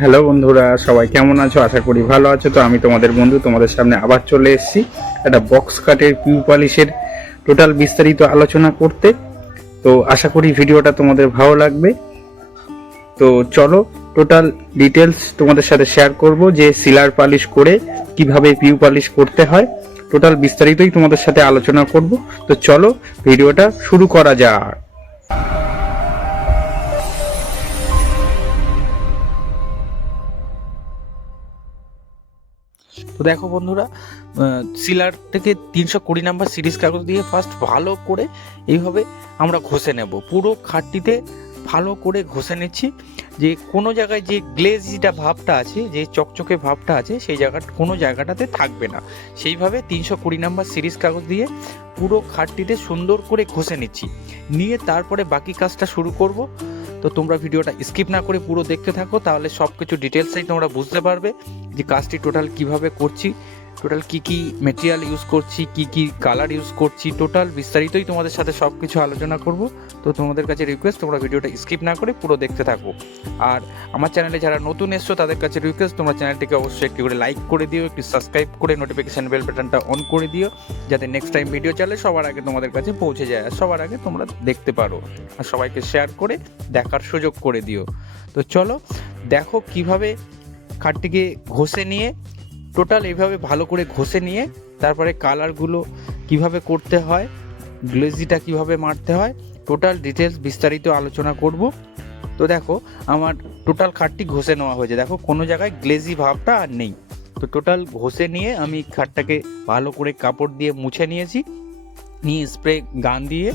Hello বন্ধুরা, সবাই কেমন আছো? আশা করি ভালো আছো। তো আমি তোমাদের বন্ধু তোমাদের সামনে আবার চলে এসেছি একটা বক্স কাটের পিউ পলিশের টোটাল বিস্তারিত আলোচনা করতে। তো আশা করি ভিডিওটা তোমাদের ভালো লাগবে। তো চলো টোটাল ডিটেলস তোমাদের সাথে শেয়ার করব যে সিলার পালিশ করে কিভাবে পিউ পলিশ করতে হয়। টোটাল বিস্তারিতই তোমাদের সাথে আলোচনা করব। তো চলো ভিডিওটা শুরু করা যাক। তো দেখো বন্ধুরা, সিলার থেকে 320 নাম্বার সিরিজ কাগজ দিয়ে ফার্স্ট ভালো করে এইভাবে আমরা ঘষে নেব। পুরো খাটটিতে ভালো করে ঘষে নিচ্ছি, যে কোনো জায়গায় যে গ্লেজিটা ভাবটা আছে, যে চকচকে ভাবটা আছে, সেই কোনো জায়গাটাতে থাকবে না। সেইভাবে 320 নাম্বার সিরিজ কাগজ দিয়ে পুরো খাটটিতে সুন্দর করে ঘষে নিচ্ছি। নিয়ে তারপরে বাকি কাজটা শুরু করব। তো তোমরা ভিডিওটা স্কিপ না করে পুরো দেখতে থাকো, তাহলে সব কিছু ডিটেলসই তোমরা বুঝতে পারবে যে কাজটি টোটাল কিভাবে করছি, টোটাল কি কি মেটেরিয়াল ইউজ করছি, কি কি কালার ইউজ করছি, টোটাল বিস্তারিতই তোমাদের সাথে সব কিছু আলোচনা করব। তো তোমাদের কাছে রিকোয়েস্ট, তোমরা ভিডিওটা স্কিপ না করে পুরো দেখতে থাকো। আর আমার চ্যানেলে যারা নতুন এসছো তাদের কাছে রিকোয়েস্ট, তোমরা চ্যানেলটিকে অবশ্যই একটি করে লাইক করে দিও, একটু সাবস্ক্রাইব করে নোটিফিকেশন বেল বাটনটা অন করে দিও, যাতে নেক্সট টাইম ভিডিও চলে সবার আগে তোমাদের কাছে পৌঁছে যায়, আর সবার আগে তোমরা দেখতে পারো, আর সবাইকে শেয়ার করে দেখার সুযোগ করে দিও। তো চলো দেখো কিভাবে খাটটিকে ঘষে নিয়ে, টোটাল এইভাবে ভালো করে ঘষে নিয়ে তারপরে কালারগুলো কিভাবে করতে হয়, গ্লেজিটা কিভাবে মারতে হয়, টোটাল ডিটেলস বিস্তারিত আলোচনা করব। তো দেখো আমার টোটাল খাটটি ঘষে নেওয়া হয়েছে, দেখো কোনো জায়গায় গ্লেজি ভাবটা আর নেই। তো টোটাল ঘষে নিয়ে আমি খাটটাকে ভালো করে কাপড় দিয়ে মুছে নিয়েছি, নিয়ে স্প্রে গান দিয়ে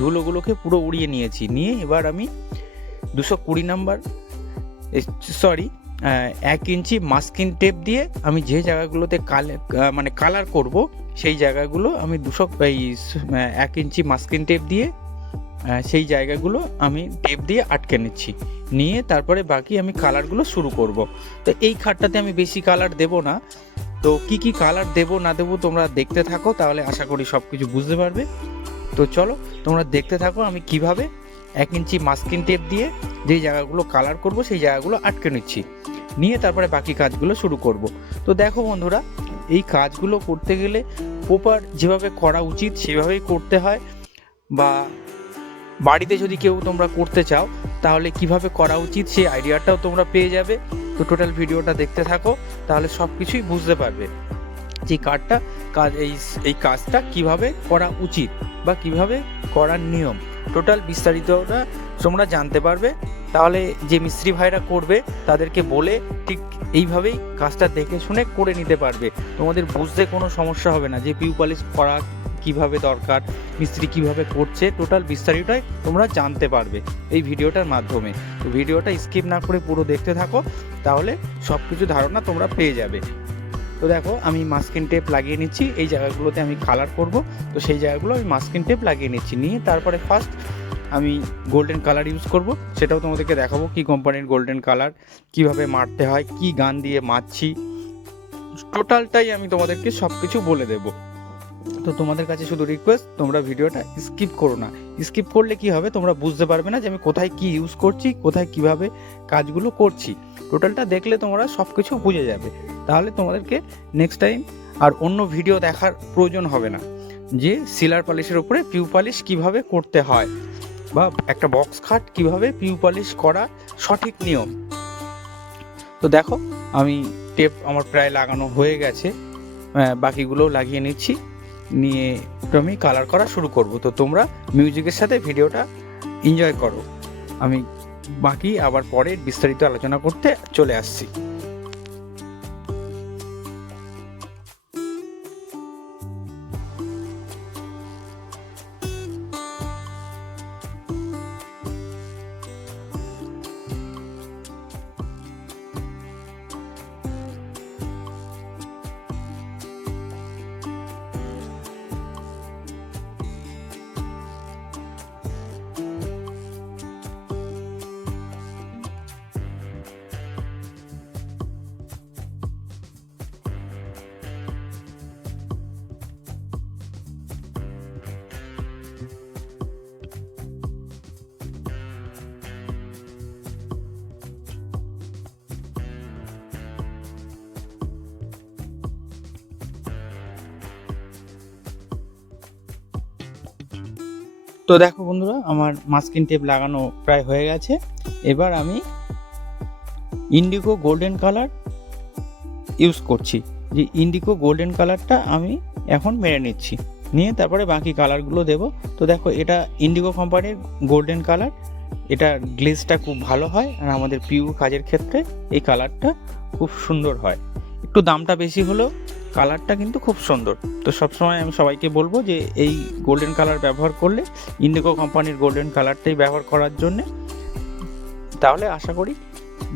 ধুলোগুলোকে পুরো উড়িয়ে নিয়েছি। নিয়ে এবার আমি 220 নাম্বার, সরি 1 ইঞ্চি মাস্কিং টেপ দিয়ে আমি যে জায়গাগুলোতে কালার করব সেই জায়গাগুলো আমি 1 ইঞ্চি মাস্কিং টেপ দিয়ে সেই জায়গাগুলো আমি টেপ দিয়ে আটকে নিচ্ছি। নিয়ে তারপরে বাকি আমি কালারগুলো শুরু করব। তো এই খাটটাতে আমি বেশি কালার দেব না। তো কি কি কালার দেব না দেবো তোমরা দেখতে থাকো, তাহলে আশা করি সব কিছু বুঝতে পারবে। তো চলো তোমরা দেখতে থাকো আমি কিভাবে 1 ইঞ্চি মাস্কিং টেপ দিয়ে যেই জায়গাগুলো কালার করব সেই জায়গাগুলো আটকে নিচ্ছি। নিয়ে তারপরে বাকি কাজগুলো শুরু করব। তো দেখো বন্ধুরা, এই কাজগুলো করতে গেলে প্রপার যেভাবে করা উচিত সেভাবেই করতে হয়, বা বাড়িতে যদি কেউ তোমরা করতে চাও তাহলে কিভাবে করা উচিত সেই আইডিয়াটাও তোমরা পেয়ে যাবে। তো টোটাল ভিডিওটা দেখতে থাকো, তাহলে সব কিছুই বুঝতে পারবে যে এই কাজটা কিভাবে করা উচিত বা কিভাবে করার নিয়ম, টোটাল বিস্তারিতটা তোমরা জানতে পারবে। তাহলে যে মিস্ত্রি ভাইরা করবে তাদেরকে বলে ঠিক এইভাবেই কাজটা দেখে শুনে করে নিতে পারবে। তোমাদের বুঝতে কোনো সমস্যা হবে না যে পিউ পলিশ করা কিভাবে দরকার, মিস্ত্রি কিভাবে করছে, টোটাল বিস্তারিতটাই তোমরা জানতে পারবে এই ভিডিওটার মাধ্যমে। তো ভিডিওটা স্কিপ না করে পুরো দেখতে থাকো, তাহলে সব কিছু ধারণা তোমরা পেয়ে যাবে। তো দেখো আমি মাস্কিং টেপ লাগিয়ে নিচ্ছি, এই জায়গাগুলোতে আমি কালার করব। তো সেই জায়গাগুলো আমি মাস্কিং টেপ লাগিয়ে নিচ্ছি। নিয়ে তারপরে ফার্স্ট আমি গোল্ডেন কালার ইউজ করব, সেটাও তোমাদেরকে দেখাবো কি কোম্পানির গোল্ডেন কালার, কিভাবে মারতে হয়, কি গান দিয়ে মারছি, টোটালটাই আমি তোমাদেরকে সব কিছু বলে দেবো। তো তোমাদের কাছে শুধু রিকোয়েস্ট, তোমরা ভিডিওটা স্কিপ করো না। স্কিপ করলে কি হবে, তোমরা বুঝতে পারবে না যে আমি কোথায় কি ইউজ করছি, কোথায় কিভাবে কাজগুলো করছি। টোটালটা দেখলে তোমরা সব কিছু বুঝে যাবে, তাহলে তোমাদেরকে নেক্সট টাইম আর অন্য ভিডিও দেখার প্রয়োজন হবে না যে সিলার পলিশের উপরে পিউ পলিশ কিভাবে করতে হয়, বা একটা বক্স খাট কিভাবে পিউ পলিশ করা সঠিক নিয়ম। তো দেখো আমি টেপ আমার প্রায় লাগানো হয়ে গেছে, বাকিগুলোও লাগিয়ে নিচ্ছি। নিয়ে আমি কালার করা শুরু করব। তো তোমরা মিউজিকের সাথে ভিডিওটা এনজয় করো, আমি বাকি আবার পরে বিস্তারিত আলোচনা করতে চলে আসছি। তো দেখো বন্ধুরা, আমার মাস্কিং টেপ লাগানো প্রায় হয়ে গেছে। এবার আমি ইন্ডিগো গোল্ডেন কালার ইউজ করছি। যে ইন্ডিগো গোল্ডেন কালারটা আমি এখন মেরে নিচ্ছি, নিয়ে তারপরে বাকি কালারগুলো দেব। তো দেখো, এটা ইন্ডিগো কোম্পানির গোল্ডেন কালার, এটা গ্লেজটা খুব ভালো হয়, আর আমাদের পিউ কাজের ক্ষেত্রে এই কালারটা খুব সুন্দর হয়। একটু দামটা বেশি হলেও কালারটা কিন্তু খুব সুন্দর। তো সবসময় আমি সবাইকে বলবো যে এই গোল্ডেন কালার ব্যবহার করলে ইন্ডিগো কোম্পানির গোল্ডেন কালারটাই ব্যবহার করার জন্যে, তাহলে আশা করি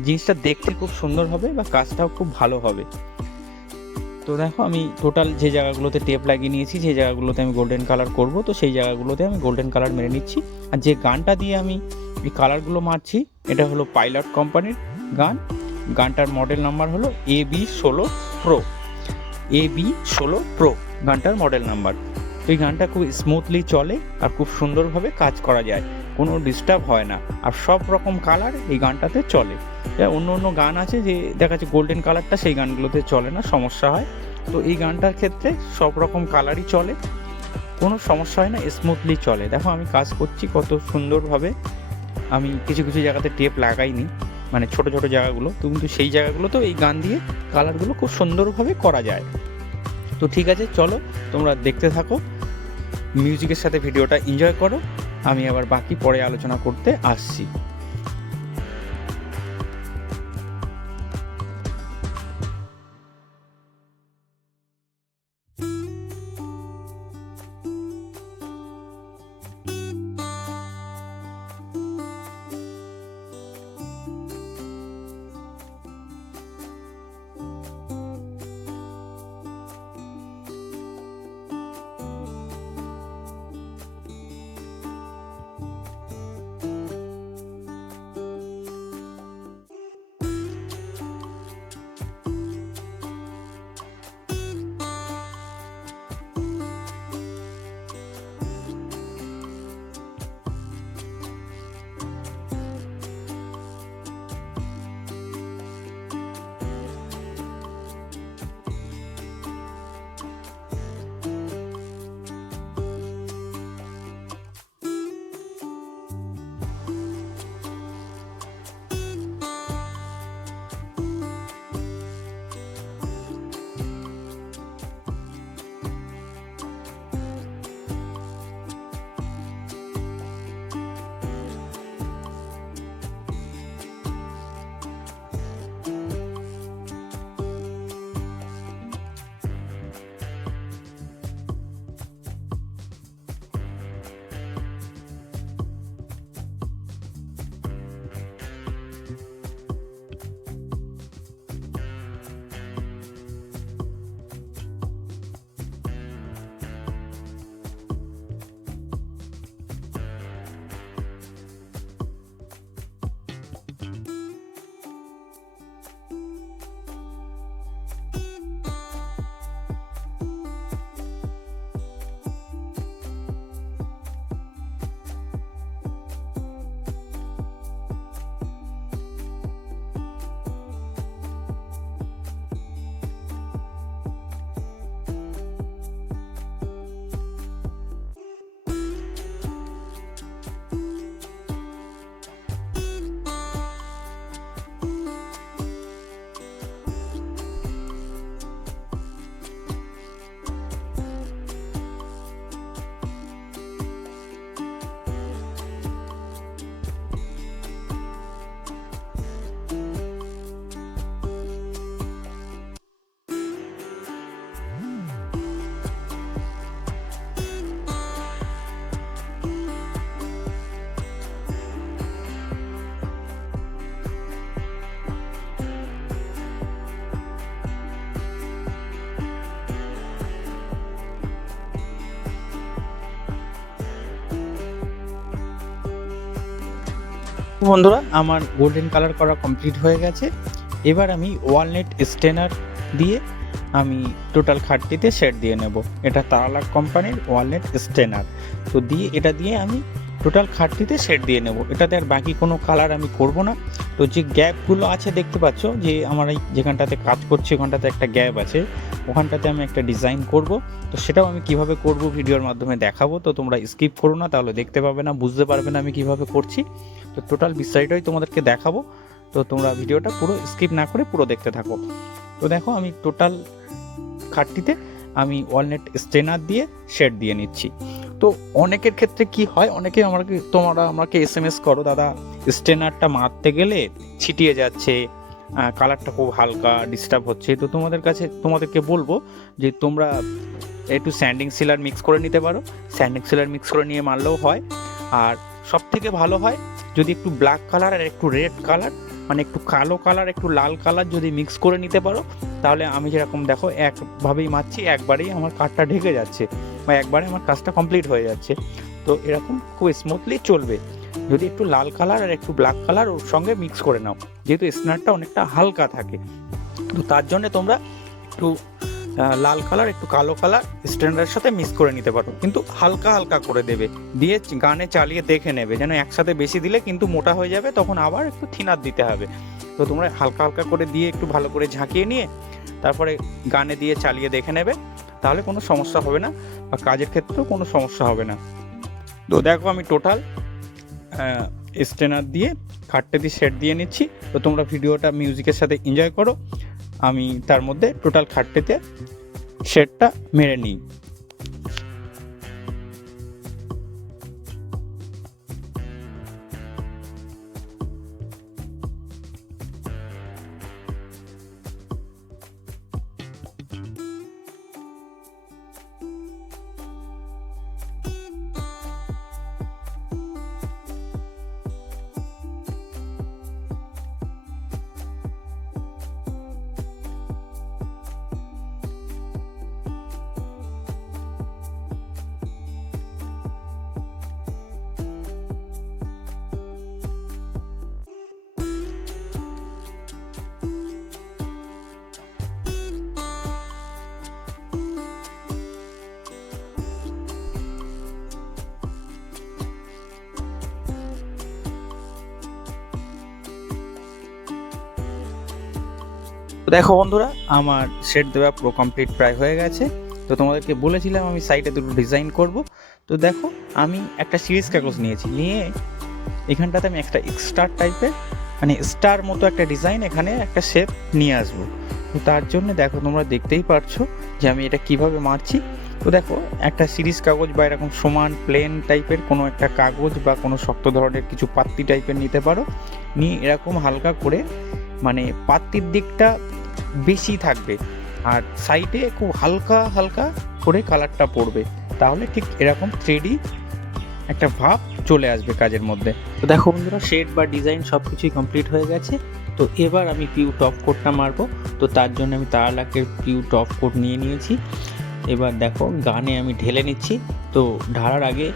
জিনিসটা দেখতে খুব সুন্দর হবে বা কাজটাও খুব ভালো হবে। তো দেখো, আমি টোটাল যে জায়গাগুলোতে টেপ লাগিয়ে নিয়েছি, যে জায়গাগুলোতে আমি গোল্ডেন কালার করব, তো সেই জায়গাগুলোতে আমি গোল্ডেন কালার মেরে নিচ্ছি। আর যে গানটা দিয়ে আমি এই কালারগুলো মারছি, এটা হলো পাইলট কোম্পানির গান। গানটার মডেল নাম্বার হলো AB16 Pro। AB16 Pro গানটার মডেল নাম্বার। তো এই গানটা খুব স্মুথলি চলে আর খুব সুন্দরভাবে কাজ করা যায়, কোনো ডিস্টার্ব হয় না, আর সব রকম কালার এই গানটাতে চলে। অন্য অন্য গান আছে যে দেখা যাচ্ছে গোল্ডেন কালারটা সেই গানগুলোতে চলে না, সমস্যা হয়। তো এই গানটার ক্ষেত্রে সব রকম কালারই চলে, কোনো সমস্যা হয় না, স্মুথলি চলে। দেখো আমি কাজ করছি কত সুন্দরভাবে। আমি কিছু কিছু জায়গাতে টেপ লাগাইনি, মানে ছোট ছোট জায়গাগুলো, তো কিন্তু সেই জায়গাগুলোতেও এই গান দিয়ে কালারগুলো খুব সুন্দরভাবে করা যায়। তো ঠিক আছে, চলো তোমরা দেখতে থাকো, মিউজিকের সাথে ভিডিওটা এনজয় করো। আমি আবার বাকি পরে আলোচনা করতে আসছি। বন্ধুরা, আমার গোল্ডেন কালার করা কমপ্লিট হয়ে গেছে। এবার আমি ওয়ালনাট স্টেনার দিয়ে আমি টোটাল খাটটিতে শেড দিয়ে নেব। এটা তারালাক কোম্পানির ওয়ালনাট স্টেনার। তো এটা দিয়ে আমি টোটাল খাটটিতে শেড দিয়ে নেব। এটাতে আর বাকি কোনো কালার আমি করব না। তো যে গ্যাপগুলো আছে দেখতে পাচ্ছ, যে আমার এই যেখানটাতে কাজ করছি ওখানটাতে একটা গ্যাপ আছে, ওখানটাতে আমি একটা ডিজাইন করব। তো সেটাও আমি কিভাবে করব ভিডিওর মাধ্যমে দেখাবো, তো তোমরা স্কিপ করো না, তাহলে দেখতে পাবে না, বুঝতে পারবে না আমি কিভাবে করছি। তো টোটাল বিষয়টাই তোমাদেরকে দেখাবো, তো তোমরা ভিডিওটা পুরো স্কিপ না করে পুরো দেখতে থাকো। তো দেখো আমি টোটাল খাটটিতে আমি ওয়ালনাট স্ট্রেনার দিয়ে শেড দিয়ে নিচ্ছি। তো অনেকের ক্ষেত্রে কি হয়, অনেকে আমাকে SMS করো, দাদা স্ট্রেনারটা মারতে গেলে ছিটিয়ে যাচ্ছে, কালারটা খুব হালকা ডিস্টার্ব হচ্ছে। তো তোমাদেরকে বলবো যে তোমরা একটু স্যান্ডিং সিলার মিক্স করে নিতে পারো। স্যান্ডিং সিলার মিক্স করে নিয়ে মারলেও হয়। আর সব থেকে ভালো হয় যদি একটু ব্ল্যাক কালার আর একটু রেড কালার, মানে একটু কালো কালার একটু লাল কালার যদি মিক্স করে নিতে পারো, তাহলে আমি যেরকম দেখো একভাবেই মারছি, একবারেই আমার কাঠটা ঢেকে যাচ্ছে বা একবারে আমার কাজটা কমপ্লিট হয়ে যাচ্ছে। তো এরকম খুব স্মুথলি চলবে যদি একটু লাল কালার আর একটু ব্ল্যাক কালার ওর সঙ্গে মিক্স করে নাও, যেহেতু স্ট্যান্ডারটা অনেকটা হালকা থাকে। তো তার জন্য তোমরা একটু লাল কালার একটু কালো কালার স্ট্যান্ডার্ডের সাথে মিক্স করে নিতে পারো, কিন্তু হালকা হালকা করে দেবে, দিয়ে গানে চালিয়ে দেখে নেবে, যেন একসাথে বেশি দিলে কিন্তু মোটা হয়ে যাবে, তখন আবার একটু থিনার দিতে হবে। তো তোমরা হালকা হালকা করে দিয়ে একটু ভালো করে ঝাঁকিয়ে নিয়ে তারপরে গানে দিয়ে চালিয়ে দেখে নেবে, তাহলে কোনো সমস্যা হবে না বা কাজের ক্ষেত্রেও কোনো সমস্যা হবে না। তো দেখো আমি টোটাল স্ট্রেনার দিয়ে খাটতে দিয়ে শেড দিয়ে নিচ্ছি। তো তোমরা ভিডিওটা মিউজিকের সাথে এনজয় করো, আমি তার মধ্যে টোটাল খাটতে শেডটা মেরে নিই। দেখো বন্ধুরা, আমার শেড দেওয়া পুরো কমপ্লিট প্রায় হয়ে গেছে। তো তোমাদেরকে বলেছিলাম আমি সাইডে দুটো ডিজাইন করব। তো দেখো আমি একটা সিরিজ কাগজ নিয়ে এখানটাতে আমি একটা স্টার টাইপের মানে স্টার মতো একটা ডিজাইন এখানে একটা শেপ নিয়ে আসবো। তো তার জন্য দেখো তোমরা দেখতেই পারছো যে আমি এটা কিভাবে মারছি। তো দেখো একটা সিরিজ কাগজ বা এরকম সমান প্লেন টাইপের কোনো একটা কাগজ বা কোনো শক্ত ধরনের কিছু পাত্তি টাইপের নিতে পারো, নিয়ে এরকম হালকা করে মানে পাত্তির দিকটা বেশি থাকবে আর সাইডে খুব হালকা হালকা করে কালারটা পড়বে, তাহলে ঠিক এরকম 3D একটা ভাব চলে আসবে কাজের মধ্যে। তো দেখো বন্ধুরা, শেড বা ডিজাইন সব কিছুই কমপ্লিট হয়ে গেছে। তো এবার আমি পিউ টপ কোটটা মারবো। তো তার জন্য আমি তারালাকের পিউ টপ কোট নিয়ে নিয়েছি। এবার দেখো গানে আমি ঢেলে নিচ্ছি। তো ঢালার আগে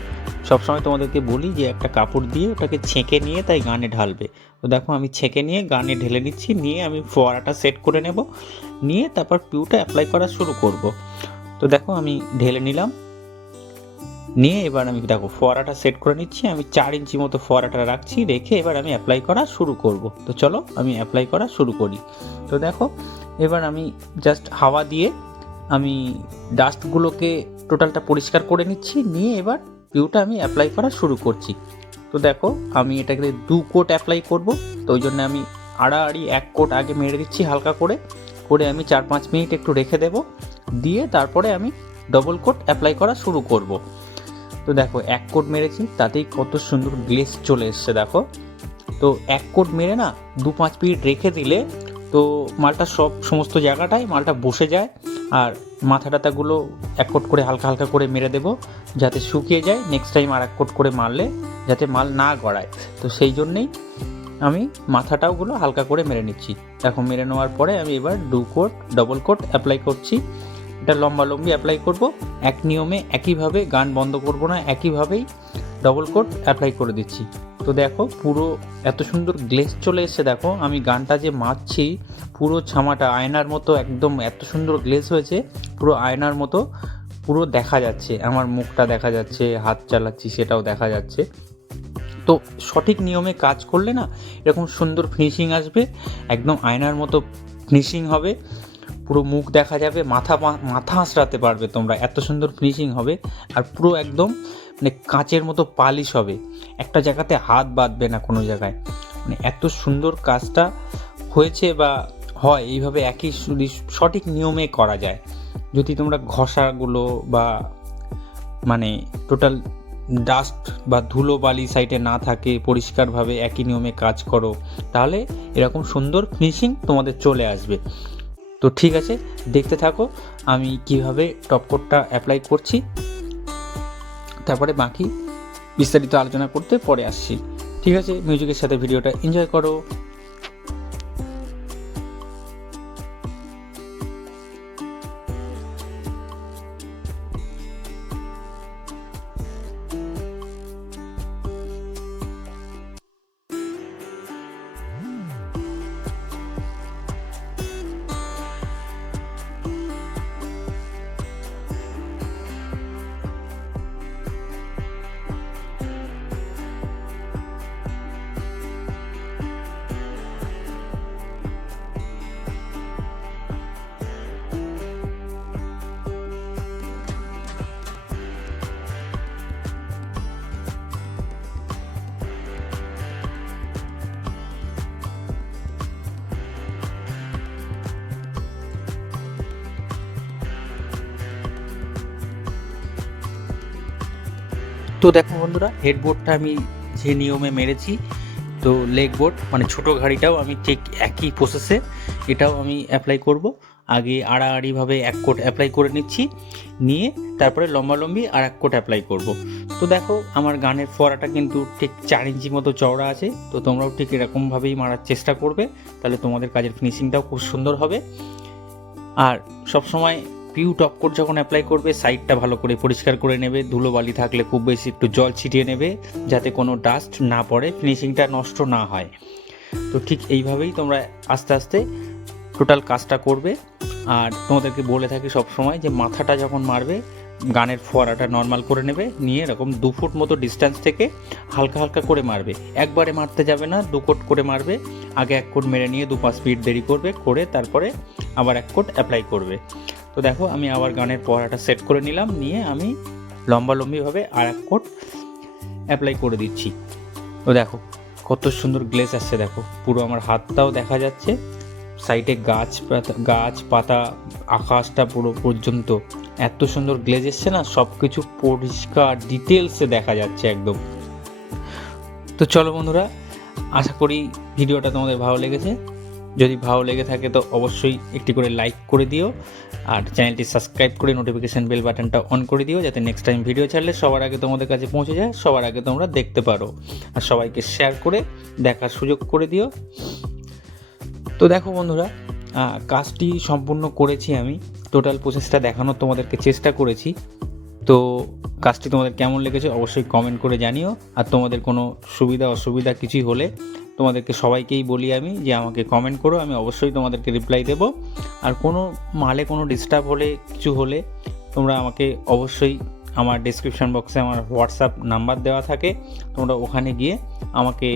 সবসময় তোমাদেরকে বলি যে একটা কাপড় দিয়ে ওটাকে ছেঁকে নিয়ে তাই গানে ঢালবে। তো দেখো আমি ছেঁকে নিয়ে গানে ঢেলে নিচ্ছি, নিয়ে আমি ফোয়ারাটা সেট করে নেব, নিয়ে তারপর পিউটা অ্যাপ্লাই করা শুরু করব। তো দেখো আমি ঢেলে নিলাম, নিয়ে এবার আমি দেখো ফোয়ারাটা সেট করে নিচ্ছি। আমি 4 ইঞ্চি মতো ফোয়ারাটা রাখছি, রেখে এবার আমি অ্যাপ্লাই করা শুরু করব। তো চলো আমি অ্যাপ্লাই করা শুরু করি। তো দেখো এবার আমি জাস্ট হাওয়া দিয়ে আমি ডাস্টগুলোকে টোটালটা পরিষ্কার করে নিচ্ছি, নিয়ে এবার পিউটা আমি অ্যাপ্লাই করা শুরু করছি। তো দেখো আমি এটাকে 2 কোট অ্যাপ্লাই করব। তো ওই জন্য আমি আড়াআড়ি 1 কোট আগে মেরে দিচ্ছি হালকা করে আমি 4-5 মিনিট একটু রেখে দেব, দিয়ে তারপরে আমি ডবল কোট অ্যাপ্লাই করা শুরু করব। তো দেখো 1 কোট মেরেছি, তাতেই কত সুন্দর গ্লেজ চলে এসছে দেখো। তো 1 কোট মেরে না 2-5 মিনিট রেখে দিলে তো মালটা সমস্ত জায়গাটায় মালটা বসে যায়। আর মাথা টাথাগুলো 1 কোট করে হালকা হালকা করে মেরে দেবো যাতে শুকিয়ে যায়, নেক্সট টাইম আর 1 কোট করে মারলে যাতে মাল না গড়ায়। তো সেই জন্যেই আমি মাথাটাওগুলো হালকা করে মেরে নিচ্ছি। দেখো মেরে নেওয়ার পরে আমি এবার 2 কোট ডবল কোট অ্যাপ্লাই করছি। এটা লম্বি অ্যাপ্লাই করব, এক নিয়মে একইভাবে, গান বন্ধ করব না, একইভাবেই ডবল কোট অ্যাপ্লাই করে দিচ্ছি। তো দেখো পুরো এত সুন্দর গ্লেজ চলে এসেছে। দেখো আমি গানটা যে মারছি পুরো ছামাটা আয়নার মতো একদম এত সুন্দর গ্লেজ হয়েছে, পুরো আয়নার মতো পুরো দেখা যাচ্ছে, আমার মুখটা দেখা যাচ্ছে, হাত চালাচ্ছি সেটাও দেখা যাচ্ছে। তো সঠিক নিয়মে কাজ করলে না এরকম সুন্দর ফিনিশিং আসবে, একদম আয়নার মতো ফিনিশিং হবে, পুরো মুখ দেখা যাবে, মাথা আঁচড়াতে পারবে তোমরা, এত সুন্দর ফিনিশিং হবে। আর পুরো একদম মানে কাঁচের মতো পালিশ হবে, একটা জায়গাতে হাত বাঁধবে না কোনো জায়গায়, মানে এত সুন্দর কাজটা হয়েছে বা হয় এইভাবে একই সঠিক নিয়মে করা যায়। যদি তোমরা ঘষাগুলো বা মানে টোটাল ডাস্ট বা ধুলো বালি সাইডে না থাকে, পরিষ্কারভাবে একই নিয়মে কাজ করো, তাহলে এরকম সুন্দর ফিনিশিং তোমাদের চলে আসবে। তো ঠিক আছে, দেখতে থাকো আমি কিভাবে টপ কোটটা অ্যাপ্লাই করছি, তারপরে বাকি বিস্তারিত আলোচনা করতে পরে আসছি। ঠিক আছে, মিউজিকের সাথে ভিডিওটা এনজয় করো। তো দেখো বন্ধুরা, হেডবোর্ডটা আমি যে নিয়মে মেরেছি, তো লেগ বোর্ড মানে ছোটো ঘাড়িটাও আমি ঠিক একই প্রসেসে এটাও আমি অ্যাপ্লাই করব। আগে আড়াআড়িভাবে এক কোট অ্যাপ্লাই করে নিচ্ছি, নিয়ে তারপরে লম্বালম্বি আর এক কোট অ্যাপ্লাই করব। তো দেখো আমার গানের ফোয়ারাটা কিন্তু ঠিক 4 ইঞ্চি মতো চওড়া আছে, তো তোমরাও ঠিক এরকমভাবেই মারার চেষ্টা করবে, তাহলে তোমাদের কাজের ফিনিশিংটাও খুব সুন্দর হবে। আর সবসময় পিউ টপ কোট যখন অ্যাপ্লাই করবে সাইডটা ভালো করে পরিষ্কার করে নেবে, ধুলো বালি থাকলে খুব বেশি একটু জল ছিটিয়ে নেবে, যাতে কোনো ডাস্ট না পড়ে, ফিনিশিংটা নষ্ট না হয়। তো ঠিক এইভাবেই তোমরা আস্তে আস্তে টোটাল কাজটা করবে। আর তোমাদেরকে বলে থাকি সবসময় যে মাথাটা যখন মারবে গানের ফোয়ারাটা নর্মাল করে নেবে, নিয়ে এরকম 2 ফুট মতো ডিস্টেন্স থেকে হালকা হালকা করে মারবে, একবারে মারতে যাবে না, 2 কোট করে মারবে। আগে 1 কোট মেরে নিয়ে 2-5 মিনিট দেরি করবে, করে তারপরে আবার 1 কোট অ্যাপ্লাই করবে। তো দেখো আমি আবার গানের ফোয়ারাটা সেট করে নিলাম, নিয়ে আমি লম্বালম্বিভাবে আর 1 কোট অ্যাপ্লাই করে দিচ্ছি। তো দেখো কত সুন্দর গ্লেজ আসছে, দেখো পুরো আমার হাতটাও দেখা যাচ্ছে, সাইডে গাছ পাতা আকাশটা পুরো পর্যন্ত এত সুন্দর গ্লেজ এসছে না, সব কিছু পরিষ্কার ডিটেলসে দেখা যাচ্ছে একদম। তো চলো বন্ধুরা, আশা করি ভিডিওটা তোমাদের ভালো লেগেছে। যদি ভালো লেগে থাকে তো অবশ্যই একটি করে লাইক করে দিও, আর চ্যানেলটি সাবস্ক্রাইব করে নোটিফিকেশান বেল বাটনটা অন করে দিও, যাতে নেক্সট টাইম ভিডিও ছাড়লে সবার আগে তোমাদের কাছে পৌঁছে যায়, সবার আগে তোমরা দেখতে পারো। আর সবাইকে শেয়ার করে দেখার সুযোগ করে দিও। তো দেখো বন্ধুরা, কাজটি সম্পূর্ণ করেছি আমি, টোটাল প্রসেসটা দেখানোর তোমাদেরকে চেষ্টা করেছি। তো কাজটি তোমাদের কেমন লেগেছে অবশ্যই কমেন্ট করে জানিও। আর তোমাদের কোনো সুবিধা অসুবিধা কিছুই হলে তোমাদেরকে সবাইকেই বলি আমি যে আমাকে কমেন্ট করো, আমি অবশ্যই তোমাদেরকে রিপ্লাই দেব। আর কোনো মালে কোনো ডিস্টার্ব হলে কিছু হলে তোমরা আমাকে অবশ্যই আমার ডেসক্রিপশন বক্সে আমার হোয়াটসঅ্যাপ নাম্বার দেওয়া থাকে, তোমরা ওখানে গিয়ে আমাকে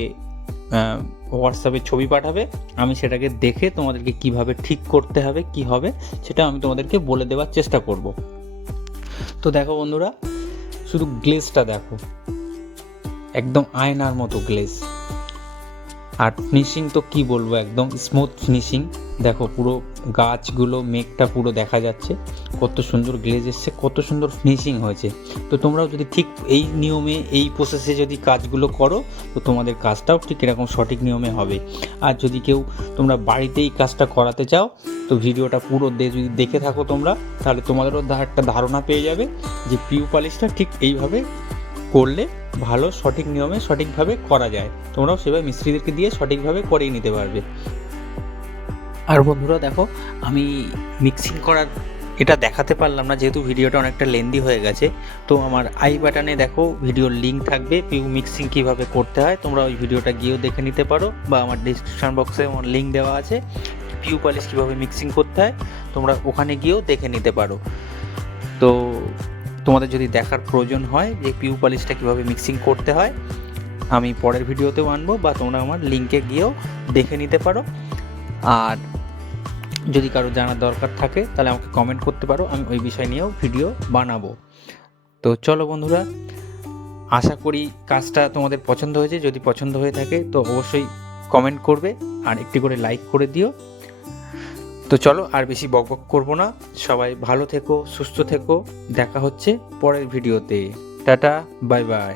হোয়াটসঅ্যাপে ছবি পাঠাবে, আমি সেটাকে দেখে তোমাদেরকে কিভাবে ঠিক করতে হবে কি হবে সেটা আমি তোমাদেরকে বলে দেওয়ার চেষ্টা করব। তো দেখো বন্ধুরা, শুধু গ্লেজটা দেখো, একদম আয়নার মতো গ্লেজ। আর ফিনিশিং তো কি বলবো, একদম স্মুথ ফিনিশিং। দেখো পুরো গাছগুলো মেঘটা পুরো দেখা যাচ্ছে, কত সুন্দর গ্লেজ এসছে, কত সুন্দর ফিনিশিং হয়েছে। তো তোমরাও যদি ঠিক এই নিয়মে এই প্রসেসে যদি কাজগুলো করো তো তোমাদের কাজটাও ঠিক এরকম সঠিক নিয়মে হবে। আর যদি কেউ তোমরা বাড়িতেই কাজটা করাতে চাও তো ভিডিওটা পুরো যদি দেখে থাকো তোমরা, তাহলে তোমাদেরও একটা ধারণা পেয়ে যাবে যে পিউ পালিশটা ঠিক এইভাবে করলে ভালো সঠিক নিয়মে সঠিকভাবে করা যায়। তোমরাও সেভাবে মিস্ত্রিদেরকে দিয়ে সঠিকভাবে করিয়ে নিতে পারবে। আর বন্ধুরা দেখো, আমি মিক্সিং করার এটা দেখাতে পারলাম না যেহেতু ভিডিওটা অনেকটা লেন্দি হয়ে গেছে। তো আমার আই বাটনে দেখো ভিডিওর লিঙ্ক থাকবে, পিউ মিক্সিং কিভাবে করতে হয়, তোমরা ওই ভিডিওটা গিয়েও দেখে নিতে পারো, বা আমার ডিসক্রিপশন বক্সে আমার লিঙ্ক দেওয়া আছে পিউ পালিশ কীভাবে মিক্সিং করতে হয়, তোমরা ওখানে গিয়েও দেখে নিতে পারো। তো তোমাদের যদি দেখার প্রয়োজন হয় যে পিউ পালিশটা কীভাবে মিক্সিং করতে হয় আমি পরের ভিডিওতেও আনবো, বা তোমরা আমার লিঙ্কে গিয়েও দেখে নিতে পারো। আর যদি কারো জানার দরকার থাকে তাহলে আমাকে কমেন্ট করতে পারো, আমি ওই বিষয় নিয়েও ভিডিও বানাবো। তো চলো বন্ধুরা, আশা করি কাজটা তোমাদের পছন্দ হয়েছে। যদি পছন্দ হয়ে থাকে তো অবশ্যই কমেন্ট করবে আর একটি করে লাইক করে দিও। তো চলো আর বেশি বকবক করবো না, সবাই ভালো থেকো, সুস্থ থেকো, দেখা হচ্ছে পরের ভিডিওতে। Tata, bye bye.